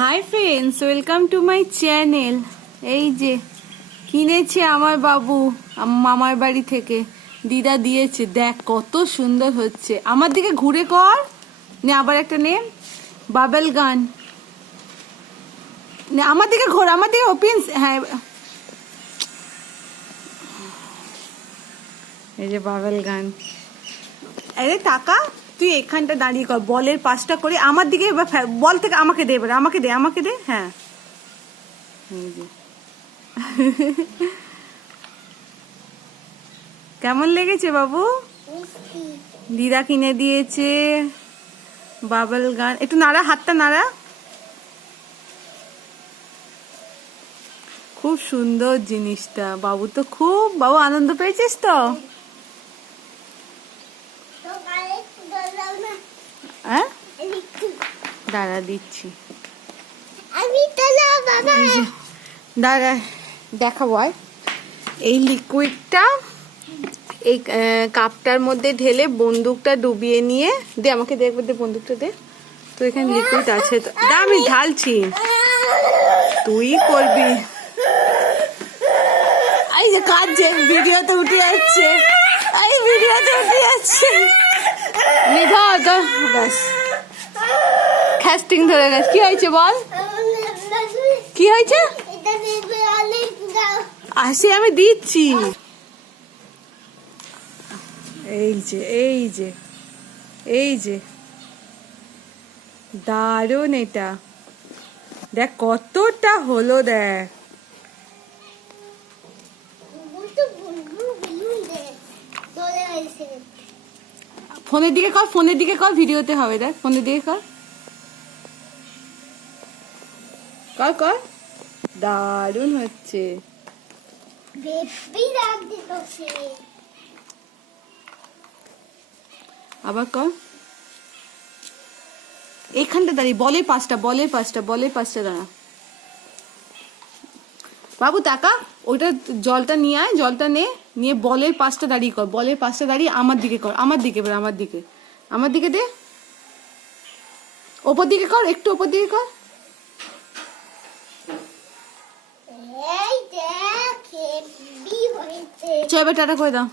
Hi friends welcome to my channel এই যে কিনেছে আমার বাবু মামার বাড়ি থেকে। দিদা দিয়েছে। দেখ কত সুন্দর হচ্ছে। আমার দিকে ঘুরে কর। নে আবার একটা নে। বাবেল গান। নে আমার দিকে ঘোর আমার দিকে ওপেন হ্যাঁ। এই যে বাবেল গান। আরে টাকা। তুই এখানটা দাঁড়িয়ে কর বলের পাশটা করে আমার দিকে এবার বল থেকে আমাকে দে এবার আমাকে দে আমাকে দে হ্যাঁ। কেমন লেগেছে বাবু? দিদা কিনে দিয়েছে বাবল গান একটু নাড়া হাতটা নাড়া। খুব সুন্দর জিনিসটা বাবু তো খুব বাবু আনন্দ পেয়েছিস তো? হ্যাঁ? দাঁড়া দিচ্ছি। না দাঁড়া দেখাবো আয়। এই লিকুইডটা এই কাপটার মধ্যে ঢেলে বন্দুকটা ডুবিয়ে নিয়ে দে আমাকে দেখবে দে বন্দুকটা দে। তো এখানে লিকুইড আছে। তো দা আমি ঢালছি। তুই করবি। এই যে কাঁদছে ভিডিওতে উঠে যাচ্ছে। এই ভিডিওতে উঠে যাচ্ছে। ব্যাস। খ্যাস্টিং ধরে গেছে কি হয়েছে বল? কি হয়েছে? আসে আমি দিচ্ছি। এই যে এই যে এই যে। দারুণ এটা। দেখ, কতটা হলো দেখ। চলে আসে ফোনের দিকে কর ফোনের দিকে কর ভিডিওতে হবে দেখ ফোনের দিকে কর কর কর দারুণ হচ্ছে। আবার কর এখানটা দাঁড়িয়ে বলের পাঁচটা বলের পাঁচটা বলের পাঁচটা দাঁড়া। বাবু টাকা ওইটা জলটা নিয়ে আয় জলটা নে নিয়ে বলের পাশটা দাঁড়িয়ে কর বলের পাশটা দাঁড়িয়ে আমার দিকে কর আমার দিকে এবার আমার দিকে। আমার দিকে দে। ওপর দিকে কর একটু ওপর দিকে কর। চল এবার টাটা করে দাও।